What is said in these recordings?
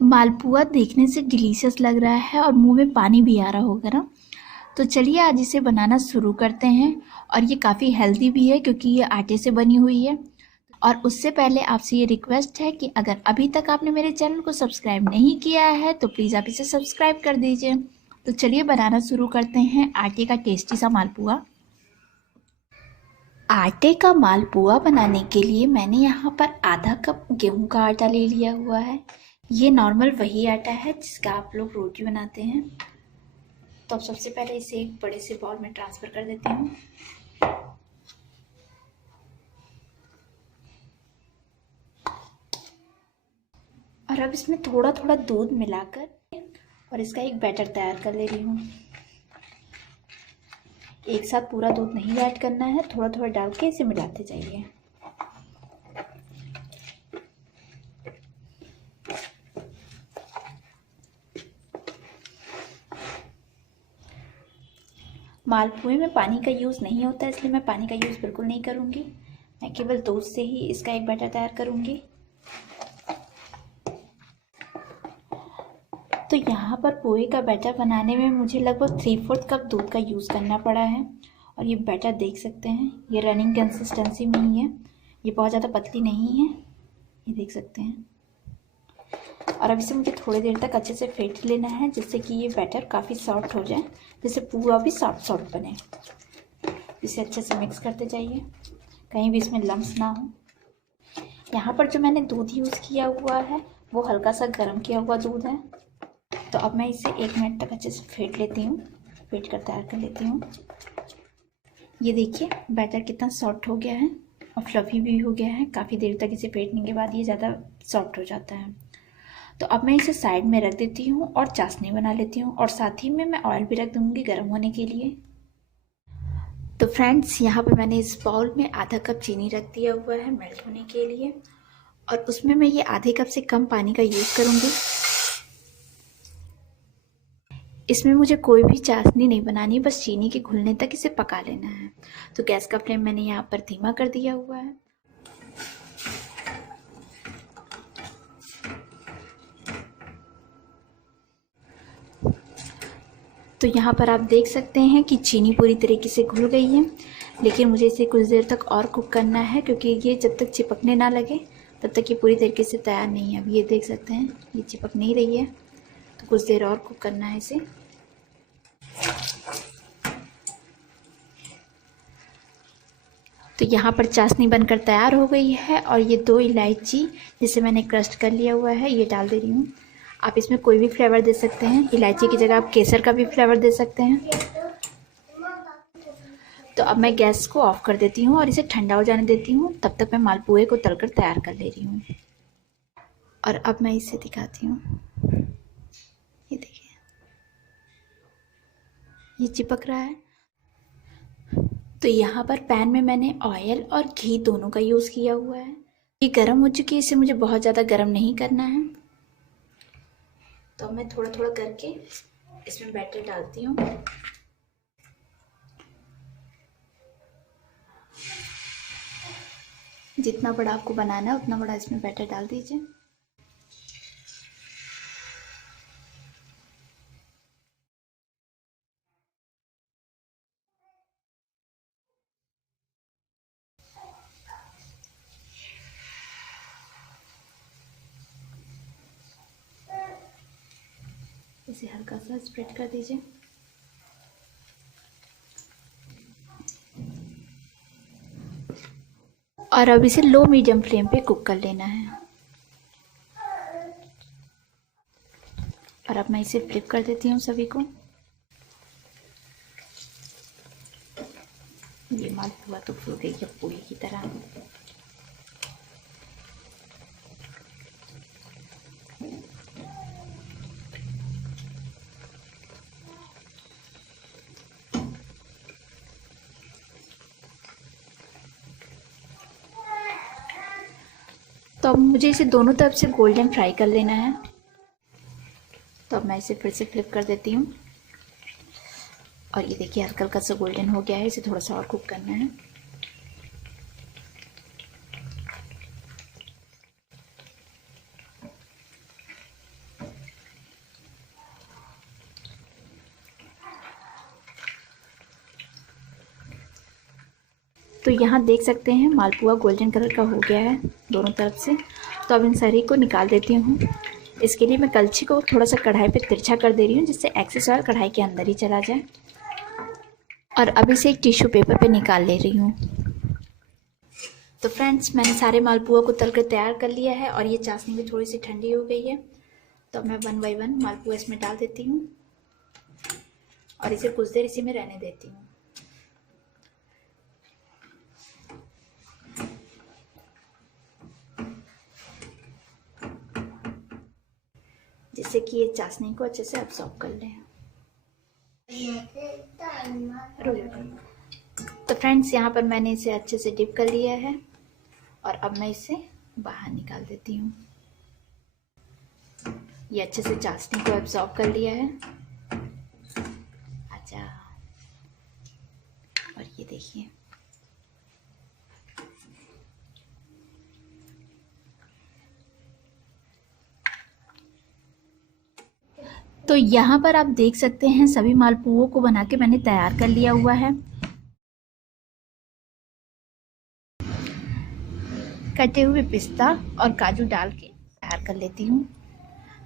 मालपुआ देखने से डिलीशियस लग रहा है और मुंह में पानी भी आ रहा होगा ना। तो चलिए आज इसे बनाना शुरू करते हैं। और ये काफ़ी हेल्दी भी है क्योंकि ये आटे से बनी हुई है। और उससे पहले आपसे ये रिक्वेस्ट है कि अगर अभी तक आपने मेरे चैनल को सब्सक्राइब नहीं किया है तो प्लीज़ आप इसे सब्सक्राइब कर दीजिए। तो चलिए बनाना शुरू करते हैं आटे का टेस्टी सा मालपुआ। आटे का मालपुआ बनाने के लिए मैंने यहाँ पर आधा कप गेहूं का आटा ले लिया हुआ है। ये नॉर्मल वही आटा है जिसका आप लोग रोटी बनाते हैं। तो अब सबसे पहले इसे एक बड़े से बाउल में ट्रांसफ़र कर देती हूँ। और अब इसमें थोड़ा थोड़ा दूध मिलाकर और इसका एक बैटर तैयार कर ले रही हूँ। एक साथ पूरा दूध नहीं ऐड करना है, थोड़ा थोड़ा डाल के इसे मिलाते जाइए। मालपुए में पानी का यूज़ नहीं होता इसलिए मैं पानी का यूज़ बिल्कुल नहीं करूँगी। मैं केवल दूध से ही इसका एक बैटर तैयार करूँगी। तो यहाँ पर पोहे का बैटर बनाने में मुझे लगभग 3/4 कप दूध का यूज़ करना पड़ा है। और ये बैटर देख सकते हैं, ये रनिंग कंसिस्टेंसी में ही है, ये बहुत ज़्यादा पतली नहीं है, ये देख सकते हैं। और अब इसे मुझे थोड़ी देर तक अच्छे से फेंट लेना है जिससे कि ये बैटर काफ़ी सॉफ्ट हो जाए, जिससे पूरा भी सॉफ्ट सॉफ्ट बने। इसे अच्छे से मिक्स करते जाइए, कहीं भी इसमें लम्स ना हो। यहाँ पर जो मैंने दूध यूज़ किया हुआ है वो हल्का सा गर्म किया हुआ दूध है। तो अब मैं इसे 1 मिनट तक अच्छे से फेंट लेती हूँ, फेंट कर तैयार कर लेती हूँ। ये देखिए बैटर कितना सॉफ्ट हो गया है और फ्लफ़ी भी हो गया है। काफ़ी देर तक इसे फेंटने के बाद ये ज़्यादा सॉफ्ट हो जाता है। तो अब मैं इसे साइड में रख देती हूँ और चाशनी बना लेती हूँ, और साथ ही में मैं ऑयल भी रख दूँगी गर्म होने के लिए। तो फ्रेंड्स यहाँ पर मैंने इस बाउल में आधा कप चीनी रख दिया हुआ है मेल्ट होने के लिए, और उसमें मैं ये आधे कप से कम पानी का यूज़ करूँगी। इसमें मुझे कोई भी चाशनी नहीं बनानी, बस चीनी के घुलने तक इसे पका लेना है। तो गैस का फ्लेम मैंने यहाँ पर धीमा कर दिया हुआ है। तो यहाँ पर आप देख सकते हैं कि चीनी पूरी तरीके से घुल गई है, लेकिन मुझे इसे कुछ देर तक और कुक करना है क्योंकि ये जब तक चिपकने ना लगे तब तक ये पूरी तरीके से तैयार नहीं है। अब ये देख सकते हैं ये चिपक नहीं रही है, तो कुछ देर और कुक करना है इसे। तो यहाँ पर चाशनी बनकर तैयार हो गई है और ये 2 इलायची जिसे मैंने क्रस्ट कर लिया हुआ है ये डाल दे रही हूँ। आप इसमें कोई भी फ्लेवर दे सकते हैं, इलायची की जगह आप केसर का भी फ्लेवर दे सकते हैं। तो अब मैं गैस को ऑफ कर देती हूँ और इसे ठंडा हो जाने देती हूँ। तब तक मैं मालपुए को तलकर तैयार कर ले रही हूँ। और अब मैं इसे दिखाती हूँ, ये देखिए ये चिपक रहा है। तो यहाँ पर पैन में मैंने ऑयल और घी दोनों का यूज़ किया हुआ है। ये गर्म हो चुकी है, इसे मुझे बहुत ज़्यादा गर्म नहीं करना है। तो मैं थोड़ा थोड़ा करके इसमें बैटर डालती हूँ। जितना बड़ा आपको बनाना है उतना बड़ा इसमें बैटर डाल दीजिए। इसे हल्का सा स्प्रेड कर दीजिए। और अब इसे लो मीडियम फ्लेम पे कुक कर लेना है। और अब मैं इसे फ्लिप कर देती हूँ सभी को। ये मालपुआ तो फूल गई है पूरी की तरह। तो अब मुझे इसे दोनों तरफ से गोल्डन फ्राई कर लेना है। तो अब मैं इसे फिर से फ्लिप कर देती हूँ। और ये देखिए हल्का हल्का सा गोल्डन हो गया है, इसे थोड़ा सा और कुक करना है। तो यहाँ देख सकते हैं मालपुआ गोल्डन कलर का हो गया है दोनों तरफ से। तो अब इन सारी को निकाल देती हूँ। इसके लिए मैं कलछी को थोड़ा सा कढ़ाई पे तिरछा कर दे रही हूँ, जिससे एक्सेस ऑयल कढ़ाई के अंदर ही चला जाए। और अब इसे एक टिश्यू पेपर पे निकाल ले रही हूँ। तो फ्रेंड्स, मैंने सारे मालपुआ को तल कर तैयार कर लिया है और ये चाशनी भी थोड़ी सी ठंडी हो गई है। तो मैं 1 बाय 1 मालपुआ इसमें डाल देती हूँ और इसे कुछ देर इसी में रहने देती हूँ। जिससे कि ये चाशनी को अच्छे से अब्सॉर्ब कर लें। तो फ्रेंड्स, यहाँ पर मैंने इसे अच्छे से डिप कर लिया है और अब मैं इसे बाहर निकाल देती हूँ। ये अच्छे से चाशनी को अब्सॉर्ब कर लिया है। अच्छा, और ये देखिए, तो यहाँ पर आप देख सकते हैं सभी मालपुओं को बना के मैंने तैयार कर लिया हुआ है। कटे हुए पिस्ता और काजू डाल के तैयार कर लेती हूँ।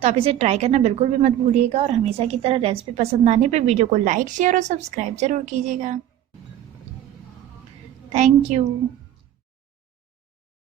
तो आप इसे ट्राई करना बिल्कुल भी मत भूलिएगा और हमेशा की तरह रेसिपी पसंद आने पे वीडियो को लाइक, शेयर और सब्सक्राइब जरूर कीजिएगा। Thank you.